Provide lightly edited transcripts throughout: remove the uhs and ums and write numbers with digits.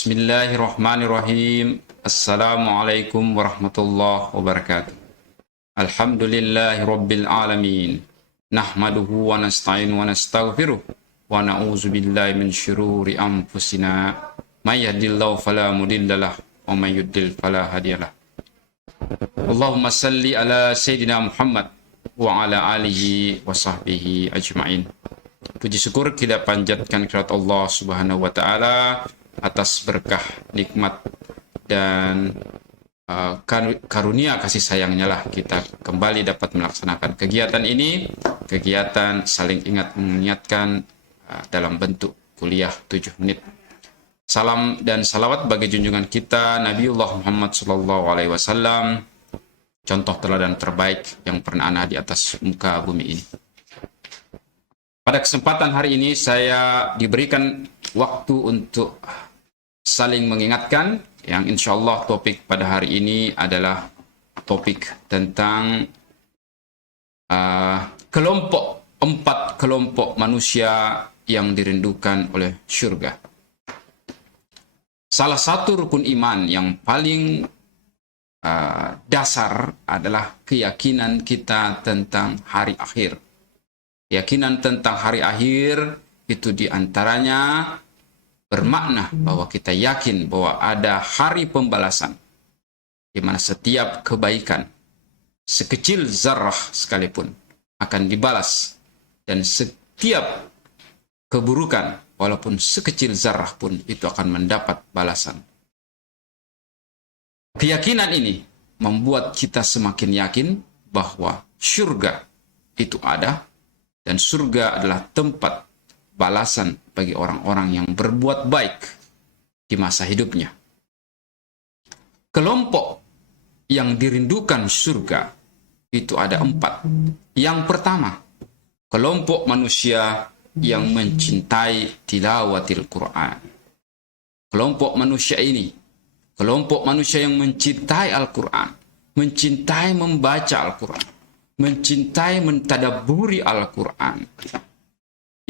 Bismillahirrahmanirrahim. Assalamualaikum warahmatullahi wabarakatuh. Alhamdulillahi rabbil alamin. Nahmaduhu wa nasta'inu wa nastaghfiruh. Wa na'udzu billahi min syururi anfusina. May yahdihillahu fala mudhillalah wa may yudlil fala hadiyalah. Allahumma salli ala Sayyidina Muhammad wa ala alihi wa sahbihi ajma'in. Puji syukur kita panjatkan kepada Allah Subhanahu wa taala atas berkah, nikmat dan karunia kasih sayangnya lah kita kembali dapat melaksanakan kegiatan ini, kegiatan saling ingat mengingatkan dalam bentuk kuliah 7 menit. Salam dan salawat bagi junjungan kita Nabiullah Muhammad SAW, contoh teladan terbaik yang pernah ada di atas muka bumi ini. Pada kesempatan hari ini saya diberikan waktu untuk saling mengingatkan, yang insya Allah topik pada hari ini adalah topik tentang empat kelompok manusia yang dirindukan oleh surga. Salah satu rukun iman yang paling dasar adalah keyakinan kita tentang hari akhir. Keyakinan tentang hari akhir itu diantaranya bermakna bahwa kita yakin bahwa ada hari pembalasan, di mana setiap kebaikan, sekecil zarrah sekalipun, akan dibalas, dan setiap keburukan, walaupun sekecil zarrah pun, itu akan mendapat balasan. Keyakinan ini membuat kita semakin yakin bahwa surga itu ada, dan surga adalah tempat balasan bagi orang-orang yang berbuat baik di masa hidupnya. Kelompok yang dirindukan surga itu ada 4. Yang pertama, kelompok manusia yang mencintai tilawatil Quran. Kelompok manusia ini, kelompok manusia yang mencintai Al-Quran, mencintai membaca Al-Quran, mencintai mentadabburi Al-Quran.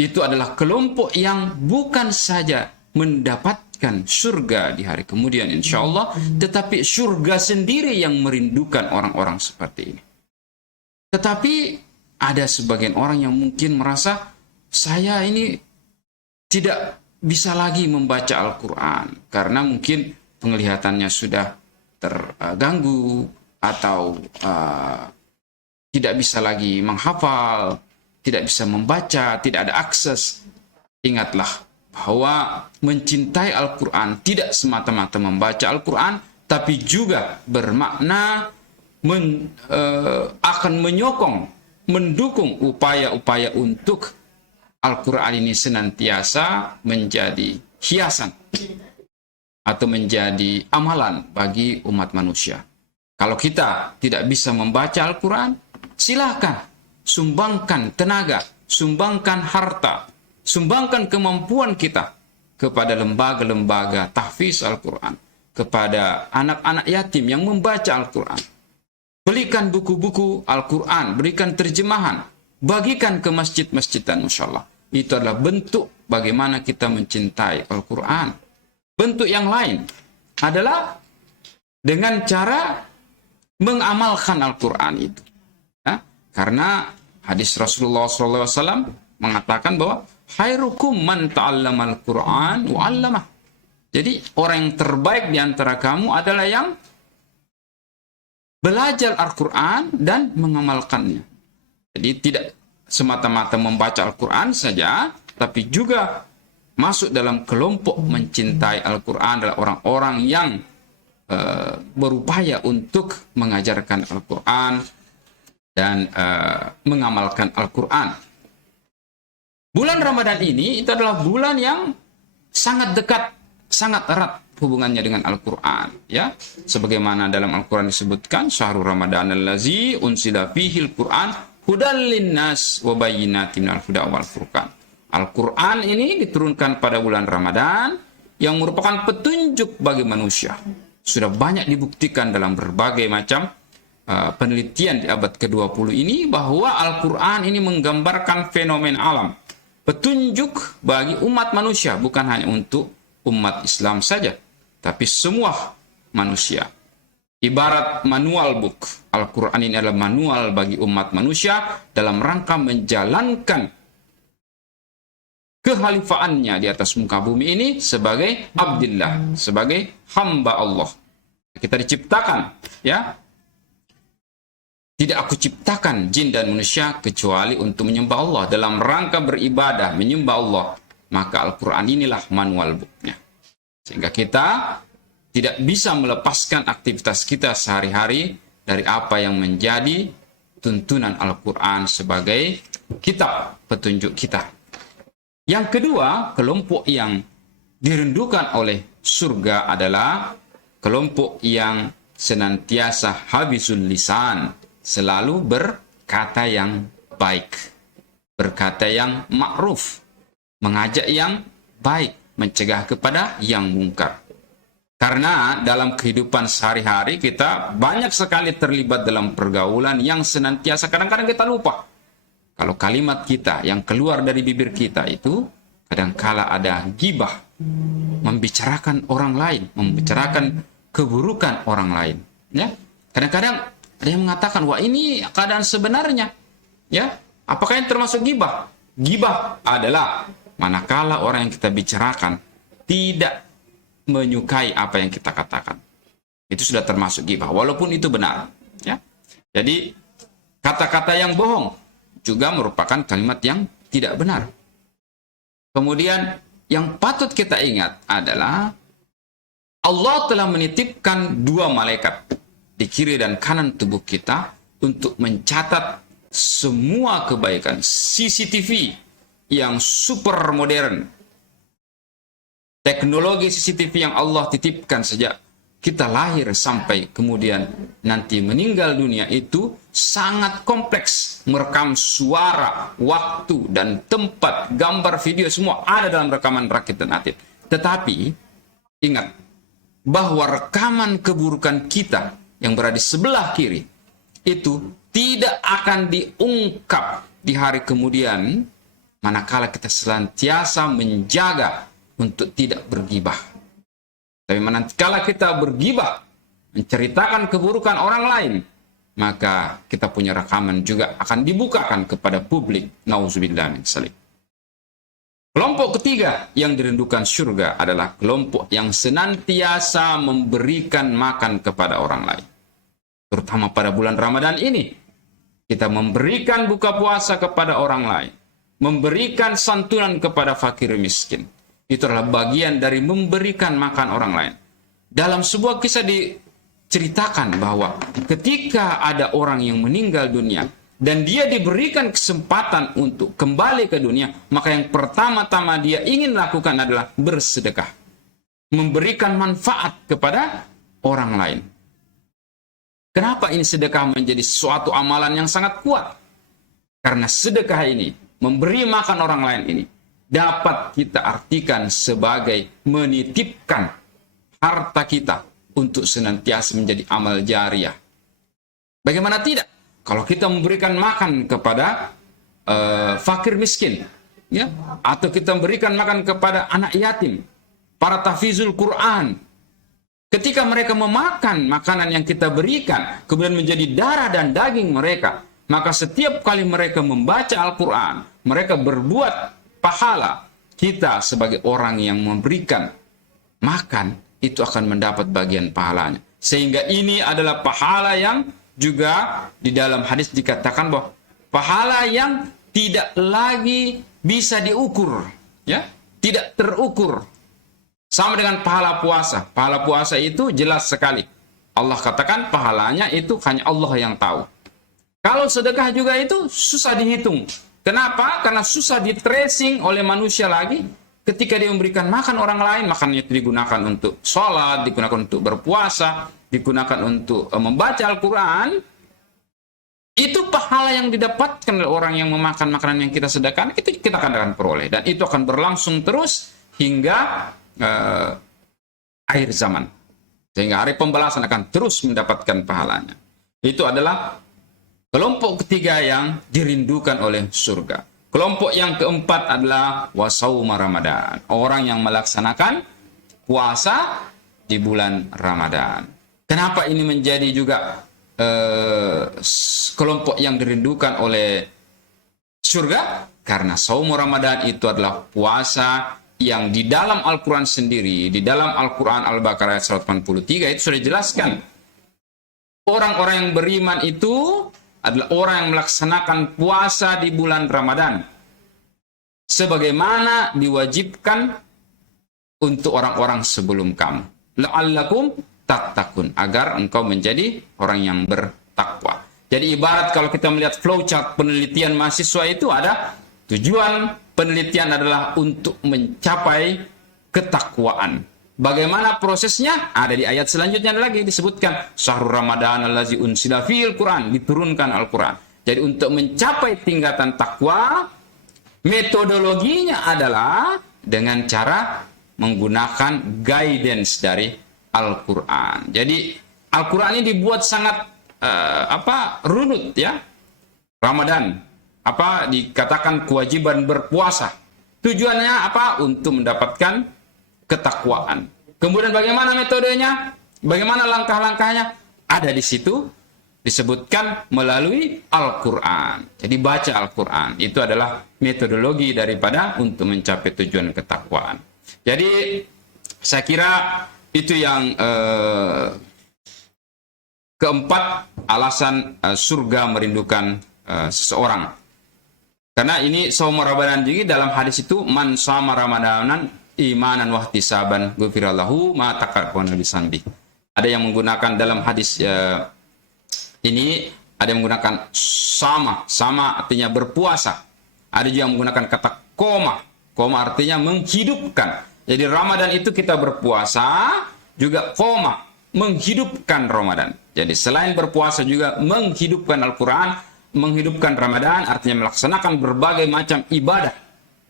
Itu adalah kelompok yang bukan saja mendapatkan surga di hari kemudian insya Allah, tetapi surga sendiri yang merindukan orang-orang seperti ini. Tetapi ada sebagian orang yang mungkin merasa, saya ini tidak bisa lagi membaca Al-Quran karena mungkin penglihatannya sudah terganggu, atau tidak bisa lagi menghafal, tidak bisa membaca, tidak ada akses. Ingatlah bahwa mencintai Al-Quran tidak semata-mata membaca Al-Quran, tapi juga bermakna akan menyokong, mendukung upaya-upaya untuk Al-Quran ini senantiasa menjadi hiasan atau menjadi amalan bagi umat manusia. Kalau kita tidak bisa membaca Al-Quran, silakan sumbangkan tenaga, sumbangkan harta, sumbangkan kemampuan kita kepada lembaga-lembaga tahfiz Al-Quran, kepada anak-anak yatim yang membaca Al-Quran. Belikan buku-buku Al-Quran, berikan terjemahan, bagikan ke masjid-masjid dan mushola. Itu adalah bentuk bagaimana kita mencintai Al-Quran. Bentuk yang lain adalah dengan cara mengamalkan Al-Quran itu. Karena hadis Rasulullah SAW mengatakan bahwa khairukum man ta'allamal Qur'an wa 'allamah. Jadi orang yang terbaik di antara kamu adalah yang belajar Al-Quran dan mengamalkannya. Jadi tidak semata-mata membaca Al-Quran saja, tapi juga masuk dalam kelompok mencintai Al-Quran adalah orang-orang yang berupaya untuk mengajarkan Al-Quran dan mengamalkan Al-Quran. Bulan Ramadan ini itu adalah bulan yang sangat dekat, sangat erat hubungannya dengan Al-Quran. Ya, sebagaimana dalam Al-Quran disebutkan, syahrul Ramadan allazi unsila fihil Quran hudal linnas wa bayyinatin minal huda wal furqan. Al-Quran ini diturunkan pada bulan Ramadan yang merupakan petunjuk bagi manusia. Sudah banyak dibuktikan dalam berbagai macam penelitian di abad ke-20 ini bahwa Al-Quran ini menggambarkan fenomena alam, petunjuk bagi umat manusia, bukan hanya untuk umat Islam saja, tapi semua manusia. Ibarat manual book, Al-Quran ini adalah manual bagi umat manusia dalam rangka menjalankan kekhalifaannya di atas muka bumi ini sebagai abdillah, sebagai hamba Allah. Kita diciptakan, ya. Tidak aku ciptakan jin dan manusia kecuali untuk menyembah Allah, dalam rangka beribadah, menyembah Allah. Maka Al-Quran inilah manual booknya. Sehingga kita tidak bisa melepaskan aktivitas kita sehari-hari dari apa yang menjadi tuntunan Al-Quran sebagai kitab petunjuk kita. Yang kedua, kelompok yang dirindukan oleh surga adalah kelompok yang senantiasa habisul lisan, selalu berkata yang baik, berkata yang ma'ruf, mengajak yang baik, mencegah kepada yang mungkar. Karena dalam kehidupan sehari-hari kita banyak sekali terlibat dalam pergaulan yang senantiasa kadang-kadang kita lupa. Kalau kalimat kita yang keluar dari bibir kita itu kadangkala ada gibah, membicarakan orang lain, membicarakan keburukan orang lain. Ya, kadang-kadang ada yang mengatakan, wah ini keadaan sebenarnya. Ya, apakah yang termasuk gibah? Gibah adalah manakala orang yang kita bicarakan tidak menyukai apa yang kita katakan. Itu sudah termasuk gibah, walaupun itu benar. Ya, jadi kata-kata yang bohong juga merupakan kalimat yang tidak benar. Kemudian yang patut kita ingat adalah Allah telah menitipkan 2 malaikat di kiri dan kanan tubuh kita untuk mencatat semua kebaikan. CCTV yang super modern, teknologi CCTV yang Allah titipkan sejak kita lahir sampai kemudian nanti meninggal dunia itu sangat kompleks. Merekam suara, waktu, dan tempat, gambar, video, semua ada dalam rekaman rakit dan atid. Tetapi ingat bahwa rekaman keburukan kita yang berada di sebelah kiri itu tidak akan diungkap di hari kemudian manakala kita senantiasa menjaga untuk tidak bergibah. Tapi manakala kita bergibah, menceritakan keburukan orang lain, maka kita punya rekaman juga akan dibukakan kepada publik. Nauzubillah min dzalik. Kelompok ketiga yang dirindukan surga adalah kelompok yang senantiasa memberikan makan kepada orang lain. Terutama pada bulan Ramadan ini, kita memberikan buka puasa kepada orang lain, memberikan santunan kepada fakir miskin. Itu adalah bagian dari memberikan makan orang lain. Dalam sebuah kisah diceritakan bahwa ketika ada orang yang meninggal dunia dan dia diberikan kesempatan untuk kembali ke dunia, maka yang pertama-tama dia ingin lakukan adalah bersedekah, memberikan manfaat kepada orang lain. Kenapa ini sedekah menjadi suatu amalan yang sangat kuat? Karena sedekah ini, memberi makan orang lain ini, dapat kita artikan sebagai menitipkan harta kita untuk senantiasa menjadi amal jariah. Bagaimana tidak? Kalau kita memberikan makan kepada fakir miskin, ya, atau kita memberikan makan kepada anak yatim, para tahfizul Quran, ketika mereka memakan makanan yang kita berikan, kemudian menjadi darah dan daging mereka, maka setiap kali mereka membaca Al-Quran, mereka berbuat pahala. Kita sebagai orang yang memberikan makan, itu akan mendapat bagian pahalanya. Sehingga ini adalah pahala yang juga di dalam hadis dikatakan bahwa pahala yang tidak lagi bisa diukur, ya, tidak terukur. Sama dengan pahala puasa. Pahala puasa itu jelas sekali. Allah katakan pahalanya itu hanya Allah yang tahu. Kalau sedekah juga itu susah dihitung. Kenapa? Karena susah di-tracing oleh manusia lagi. Ketika dia memberikan makan orang lain, makannya itu digunakan untuk sholat, digunakan untuk berpuasa, digunakan untuk membaca Al-Quran. Itu pahala yang didapatkan oleh orang yang memakan makanan yang kita sedekahkan, itu kita akan peroleh. Dan itu akan berlangsung terus hingga akhir zaman. Sehingga hari pembalasan akan terus mendapatkan pahalanya. Itu adalah kelompok ketiga yang dirindukan oleh surga. Kelompok yang keempat adalah wasauma Ramadan. Orang yang melaksanakan berpuasa di bulan Ramadan. Kenapa ini menjadi juga kelompok yang dirindukan oleh surga? Karena saum Ramadan itu adalah puasa yang di dalam Al-Quran sendiri, di dalam Al-Quran Al-Baqarah ayat 183 itu sudah dijelaskan. Orang-orang yang beriman itu adalah orang yang melaksanakan puasa di bulan Ramadan sebagaimana diwajibkan untuk orang-orang sebelum kamu. La'allakum tattaqun, agar engkau menjadi orang yang bertakwa. Jadi ibarat kalau kita melihat flowchart penelitian mahasiswa itu ada tujuan penelitian adalah untuk mencapai ketakwaan. Bagaimana prosesnya? Ada di ayat selanjutnya lagi disebutkan syahrul Ramadan allazi unsila fil Quran, diturunkan Al-Quran. Jadi untuk mencapai tingkatan takwa, metodologinya adalah dengan cara menggunakan guidance dari Al-Quran. Jadi Al-Quran ini dibuat sangat runut ya. Ramadan dikatakan kewajiban berpuasa. Tujuannya apa? Untuk mendapatkan ketakwaan. Kemudian bagaimana metodenya? Bagaimana langkah-langkahnya? Ada di situ disebutkan melalui Al-Quran. Jadi baca Al-Quran. Itu adalah metodologi daripada untuk mencapai tujuan ketakwaan. Jadi saya kira itu yang keempat, alasan surga merindukan seseorang. Karena ini saum Ramadan juga dalam hadis itu man shama ramadanan imanan wahtisaban ghufirallahu ma taqaddama min dzambi. Ada yang menggunakan dalam hadis ini, ada yang menggunakan sama artinya berpuasa. Ada juga yang menggunakan kata koma artinya menghidupkan. Jadi Ramadan itu kita berpuasa, juga koma menghidupkan Ramadan. Jadi selain berpuasa juga menghidupkan Al-Quran, menghidupkan Ramadan, artinya melaksanakan berbagai macam ibadah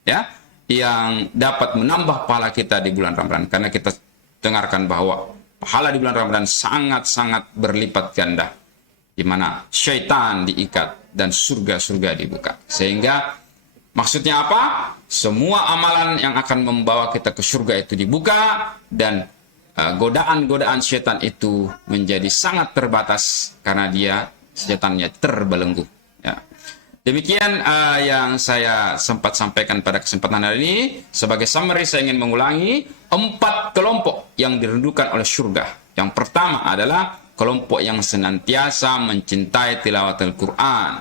ya yang dapat menambah pahala kita di bulan Ramadan. Karena kita dengarkan bahwa pahala di bulan Ramadan sangat-sangat berlipat ganda, di mana syaitan diikat dan surga-surga dibuka. Sehingga maksudnya apa? Semua amalan yang akan membawa kita ke surga itu dibuka, dan godaan-godaan syaitan itu menjadi sangat terbatas karena setannya terbelenggu. Ya. Demikian yang saya sempat sampaikan pada kesempatan hari ini. Sebagai summary, saya ingin mengulangi 4 kelompok yang dirindukan oleh surga. Yang pertama adalah kelompok yang senantiasa mencintai tilawat Al-Quran.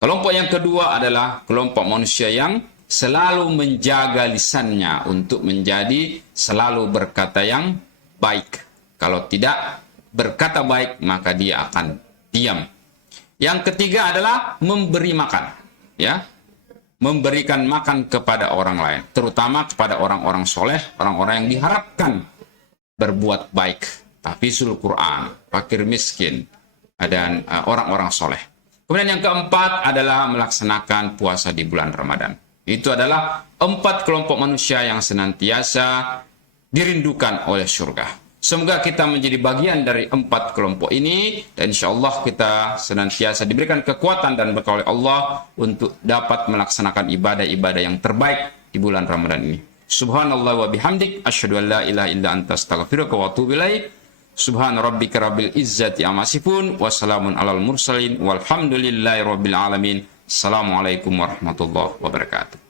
Kelompok yang kedua adalah kelompok manusia yang selalu menjaga lisannya untuk menjadi selalu berkata yang baik. Kalau tidak berkata baik, maka dia akan diam. Yang ketiga adalah memberi makan, ya, memberikan makan kepada orang lain, terutama kepada orang-orang soleh, orang-orang yang diharapkan berbuat baik. Tahfizul Quran, fakir miskin, dan orang-orang soleh. Kemudian yang keempat adalah melaksanakan puasa di bulan Ramadan. Itu adalah 4 kelompok manusia yang senantiasa dirindukan oleh surga. Semoga kita menjadi bagian dari 4 kelompok ini, dan insya Allah kita senantiasa diberikan kekuatan dan berkah oleh Allah untuk dapat melaksanakan ibadah-ibadah yang terbaik di bulan Ramadan ini. Subhanallah wa bihamdik, asyhadu an la ilaha illa anta astaghfiruka wa atubu ilaik. Subhana rabbika rabbil izzati amma yasifun, wassalamun alal mursalin, walhamdulillahi rabbil alamin. Assalamualaikum warahmatullahi wabarakatuh.